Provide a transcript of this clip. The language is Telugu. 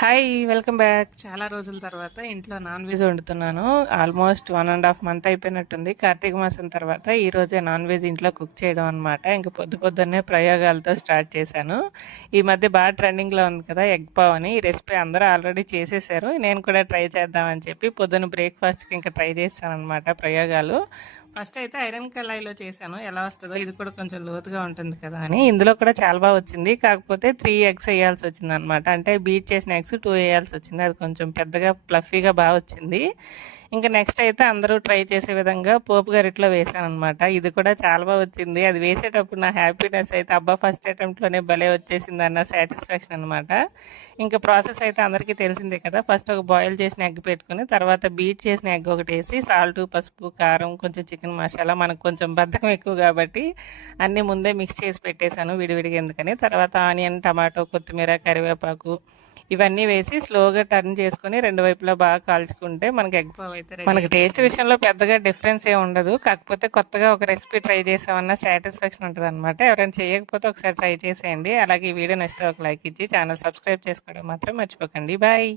హాయ్! Welcome back. చాలా రోజుల తర్వాత ఇంట్లో నాన్ వెజ్ వండుతున్నాను. ఆల్మోస్ట్ 1½ మంత్ అయిపోయినట్టుంది. కార్తీక మాసం తర్వాత ఈరోజే నాన్ వెజ్ ఇంట్లో కుక్ చేయడం అనమాట. ఇంక పొద్దున్నే ప్రయోగాలతో స్టార్ట్ చేశాను. ఈ మధ్య బాగా ట్రెండింగ్‌లో ఉంది కదా! ఎగ్ పావ్ అని. ఈ రెసిపీ అందరూ ఆల్రెడీ చేసేసారు. నేను కూడా ట్రై చేద్దామని చెప్పి పొద్దున్న బ్రేక్‌ఫాస్ట్‌కి ఇంకా ట్రై చేశాననమాట ప్రయోగాలు. ఫస్ట్ అయితే ఐరన్ కళాయిలో చేశాను. ఎలా వస్తుందో, ఇది కూడా కొంచెం లోతుగా ఉంటుంది కదా అని. ఇందులో కూడా చాలా బాగా వచ్చింది. కాకపోతే 3 ఎగ్స్ వేయాల్సి వచ్చిందనమాట. అంటే బీట్ చేసిన ఎగ్స్ 2 వేయాల్సి వచ్చింది. అది కొంచెం పెద్దగా ఫ్లఫీగా బాగా వచ్చింది. ఇంకా నెక్స్ట్ అయితే అందరూ ట్రై చేసే విధంగా పోపు గరిటలో వేసాననమాట. ఇది కూడా చాలా బాగా వచ్చింది. అది వేసేటప్పుడు నా హ్యాపీనెస్ అయితే అబ్బా ఫస్ట్ అటెంప్ట్లోనే భలే వచ్చేసింది అన్న సాటిస్ఫాక్షన్ అనమాట. ఇంకా ప్రాసెస్ అయితే అందరికీ తెలిసిందే కదా. ఫస్ట్ ఒక బాయిల్ చేసిన ఎగ్ పెట్టుకుని తర్వాత బీట్ చేసిన ఎగ్ ఒకటి వేసి సాల్ట్, పసుపు, కారం, కొంచెం చికెన్ మసాలా, మనకు కొంచెం బద్ధకం ఎక్కువ కాబట్టి అన్నీ ముందే మిక్స్ చేసి పెట్టేశాను విడివిడిగా ఎందుకని. తర్వాత ఆనియన్, టమాటో, కొత్తిమీర, కరివేపాకు ఇవన్నీ వేసి స్లోగా టర్న్ చేసుకుని రెండు వైపులా బాగా కాల్చుకుంటే మనకి ఎగ్ పావ్ అయితే రెడీ. మనకి టేస్ట్ విషయంలో పెద్దగా డిఫరెన్స్ ఏ ఉండదు. కాకపోతే కొత్తగా ఒక రెసిపీ ట్రై చేసామన్న సాటిస్ఫాక్షన్ ఉంటుంది అనమాట. ఎవరైనా చేయకపోతే ఒకసారి ట్రై చేసేయండి. అలాగే ఈ వీడియో నచ్చితే ఒక లైక్ ఇచ్చి ఛానల్ సబ్స్క్రైబ్ చేసుకోవడం మాత్రం మర్చిపోకండి. బాయ్.